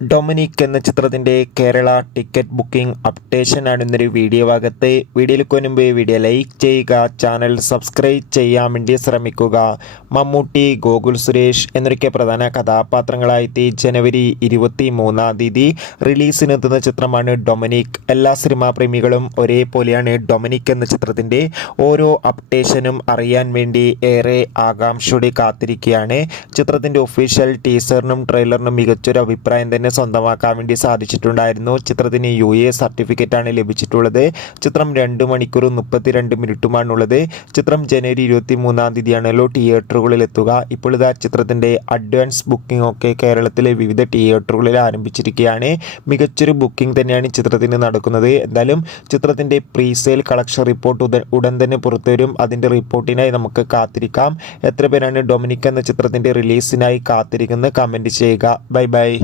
Dominic എന്ന ചിത്രത്തിന്റെ Kerala ticket booking updation ആണ് ഇന്നൊരു വീഡിയോ ഭാഗത്ത് വീഡിയോയിൽ മുൻപ് വീഡിയോ ലൈക്ക് ചെയ്യുക ചാനൽ സബ്സ്ക്രൈബ് ചെയ്യാൻ വേണ്ടി ശ്രമിക്കുക. മമ്മൂട്ടി ഗോകുൽ സുരേഷ് എന്നൊക്കെ പ്രധാന കഥാപാത്രങ്ങളായിട്ട് ജനുവരി ഇരുപത്തി മൂന്നാം തീയതി റിലീസിനെത്തുന്ന ചിത്രമാണ് ഡൊമിനിക്. എല്ലാ സിനിമാ പ്രേമികളും ഒരേപോലെയാണ് ഡൊമിനിക് എന്ന ചിത്രത്തിന്റെ ഓരോ അപ്ഡേഷനും അറിയാൻ വേണ്ടി ഏറെ ആകാംക്ഷയോടെ കാത്തിരിക്കുകയാണ്. ചിത്രത്തിന്റെ ഒഫീഷ്യൽ ടീസറിനും ട്രെയിലറിനും മികച്ചൊരു അഭിപ്രായം തന്നെ സ്വന്തമാക്കാൻ വേണ്ടി സാധിച്ചിട്ടുണ്ടായിരുന്നു. ചിത്രത്തിന് യു എ സർട്ടിഫിക്കറ്റാണ് ലഭിച്ചിട്ടുള്ളത്. ചിത്രം രണ്ട് മണിക്കൂറും മുപ്പത്തിരണ്ട് മിനിറ്റുമാണുള്ളത്. ചിത്രം ജനുവരി ഇരുപത്തി മൂന്നാം തീയതിയാണല്ലോ തിയേറ്ററുകളിൽ എത്തുക. ഇപ്പോൾ ഇതാ ചിത്രത്തിന്റെ അഡ്വാൻസ് ബുക്കിംഗ് ഒക്കെ കേരളത്തിലെ വിവിധ തിയേറ്ററുകളിൽ ആരംഭിച്ചിരിക്കുകയാണ്. മികച്ചൊരു ബുക്കിംഗ് തന്നെയാണ് ചിത്രത്തിന് നടക്കുന്നത്. എന്തായാലും ചിത്രത്തിന്റെ പ്രീസെയിൽ കളക്ഷൻ റിപ്പോർട്ട് ഉടൻ തന്നെ പുറത്തുവരും. അതിന്റെ റിപ്പോർട്ടിനായി നമുക്ക് കാത്തിരിക്കാം. എത്ര പേരാണ് ഡൊമിനിക് എന്ന ചിത്രത്തിന്റെ റിലീസിനായി കാത്തിരിക്കുന്നത്? കമന്റ് ചെയ്യുക. Bye bye